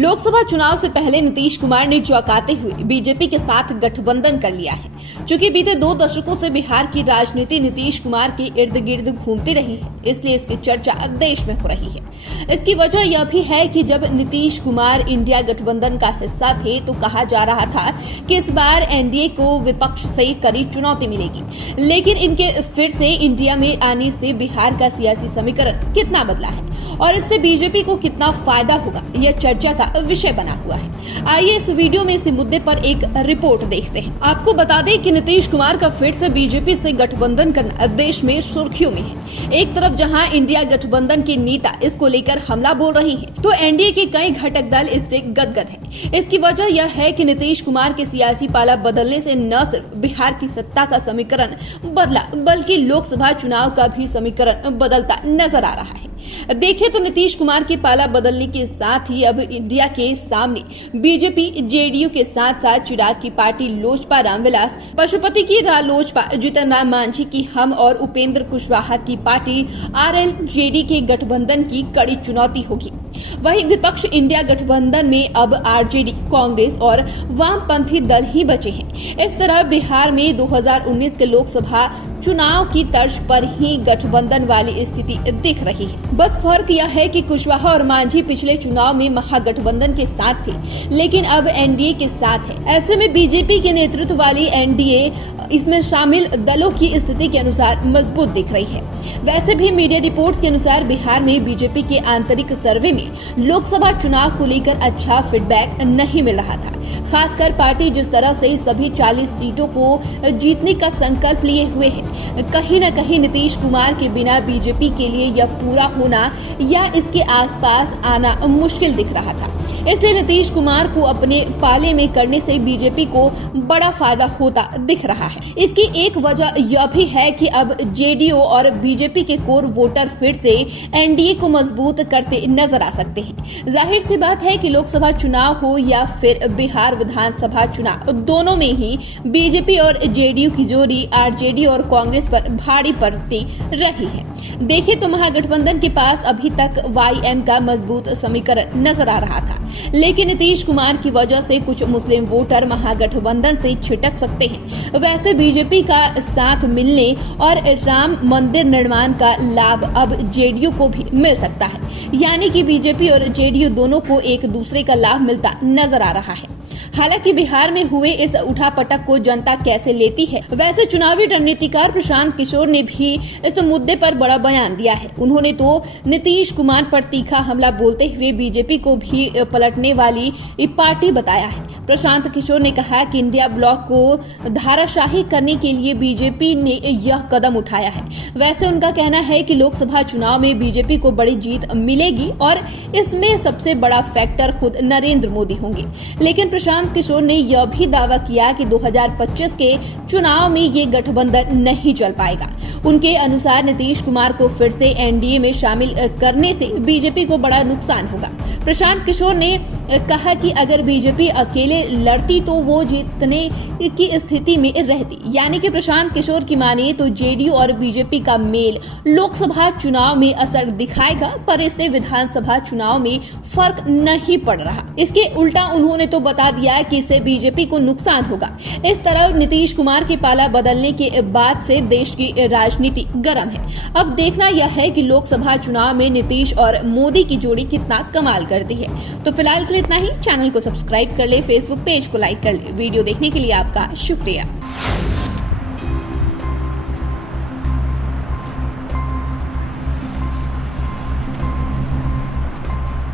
लोकसभा चुनाव से पहले नीतीश कुमार ने चौंकाते हुए बीजेपी के साथ गठबंधन कर लिया है। चूंकि बीते 2 दशकों से बिहार की राजनीति नीतीश कुमार के इर्द गिर्द घूमती रही है, इसलिए इसकी चर्चा देश में हो रही है। इसकी वजह यह भी है कि जब नीतीश कुमार इंडिया गठबंधन का हिस्सा थे तो कहा जा रहा था कि इस बार एनडीए को विपक्ष से कड़ी चुनौती मिलेगी, लेकिन इनके फिर से इंडिया में आने से बिहार का सियासी समीकरण कितना बदला है और इससे बीजेपी को कितना फायदा होगा, यह चर्चा का विषय बना हुआ है। आइए इस वीडियो में इसी मुद्दे पर एक रिपोर्ट देखते हैं। आपको बता दें कि नीतीश कुमार का फिर से बीजेपी से गठबंधन करना देश में सुर्खियों में है। एक तरफ जहां इंडिया गठबंधन के नेता इसको लेकर हमला बोल रही हैं, तो एनडीए के कई घटक दल इससे गदगद हैं। इसकी वजह यह है कि नीतीश कुमार के सियासी पाला बदलने से न सिर्फ बिहार की सत्ता का समीकरण बदला, बल्कि लोकसभा चुनाव का भी समीकरण बदलता नजर आ रहा है। देखें तो नीतीश कुमार के पाला बदलने के साथ ही अब इंडिया के सामने बीजेपी, जेडीयू के साथ साथ चिराग की पार्टी लोजपा रामविलास, पशुपति की रालोजपा, जीतन राम मांझी की हम और उपेंद्र कुशवाहा की पार्टी आरएलजेडी के गठबंधन की कड़ी चुनौती होगी। वहीं विपक्ष इंडिया गठबंधन में अब आरजेडी, कांग्रेस और वामपंथी दल ही बचे हैं। इस तरह बिहार में 2019 के लोकसभा चुनाव की तर्ज पर ही गठबंधन वाली स्थिति दिख रही है। बस फर्क यह है कि कुशवाहा और मांझी पिछले चुनाव में महागठबंधन के साथ थे, लेकिन अब एनडीए के साथ है। ऐसे में बीजेपी के नेतृत्व वाली एनडीए इसमें शामिल दलों की स्थिति के अनुसार मजबूत दिख रही है। वैसे भी मीडिया रिपोर्ट्स के अनुसार बिहार में बीजेपी के आंतरिक सर्वे में लोकसभा चुनाव को लेकर अच्छा फीडबैक नहीं मिल रहा था। खासकर पार्टी जिस तरह से सभी 40 सीटों को जीतने का संकल्प लिए हुए है, कहीं न कहीं नीतीश कुमार के बिना बीजेपी के लिए यह पूरा होना या इसके आसपास आना मुश्किल दिख रहा था। इसलिए नीतीश कुमार को अपने पाले में करने से बीजेपी को बड़ा फायदा होता दिख रहा है। इसकी एक वजह यह भी है कि अब जेडीयू और बीजेपी के कोर वोटर फिर से एनडीए को मजबूत करते नजर आ सकते हैं। जाहिर सी बात है कि लोकसभा चुनाव हो या फिर बिहार विधानसभा चुनाव, दोनों में ही बीजेपी और जेडीयू की जोड़ी आरजेडी और कांग्रेस पर भारी पड़ती रही है। देखें तो महागठबंधन के पास अभी तक वाईएम का मजबूत समीकरण नजर आ रहा था, लेकिन नीतीश कुमार की वजह से कुछ मुस्लिम वोटर महागठबंधन से छिटक सकते हैं। वैसे बीजेपी का साथ मिलने और राम मंदिर निर्माण का लाभ अब जेडीयू को भी मिल सकता है, यानी कि बीजेपी और जेडीयू दोनों को एक दूसरे का लाभ मिलता नजर आ रहा है। हालांकि बिहार में हुए इस उठापटक को जनता कैसे लेती है, वैसे चुनावी रणनीतिकार प्रशांत किशोर ने भी इस मुद्दे पर बड़ा बयान दिया है। उन्होंने तो नीतीश कुमार पर तीखा हमला बोलते हुए बीजेपी को भी पलटने वाली पार्टी बताया है। प्रशांत किशोर ने कहा कि इंडिया ब्लॉक को धाराशाही करने के लिए बीजेपी ने यह कदम उठाया है। वैसे उनका कहना है कि लोकसभा चुनाव में बीजेपी को बड़ी जीत मिलेगी और इसमें सबसे बड़ा फैक्टर खुद नरेंद्र मोदी होंगे। लेकिन प्रशांत किशोर ने यह भी दावा किया कि 2025 के चुनाव में ये गठबंधन नहीं चल पाएगा। उनके अनुसार नीतीश कुमार को फिर से एनडीए में शामिल करने से बीजेपी को बड़ा नुकसान होगा। प्रशांत किशोर ने कहा कि अगर बीजेपी अकेले लड़ती तो वो जीतने की स्थिति में रहती, यानी कि प्रशांत किशोर की माने तो जेडीयू और बीजेपी का मेल लोकसभा चुनाव में असर दिखाएगा, पर इससे विधानसभा चुनाव में फर्क नहीं पड़ रहा। इसके उल्टा उन्होंने तो बता दिया कि इससे बीजेपी को नुकसान होगा। इस तरह नीतीश कुमार के पाला बदलने के बाद से देश की राजनीति गर्म है। अब देखना यह है कि लोकसभा चुनाव में नीतीश और मोदी की जोड़ी कितना कमाल करती है। तो फिलहाल के लिए इतना ही। चैनल को सब्सक्राइब कर ले, फेसबुक पेज को लाइक कर ले। वीडियो देखने के लिए आपका शुक्रिया।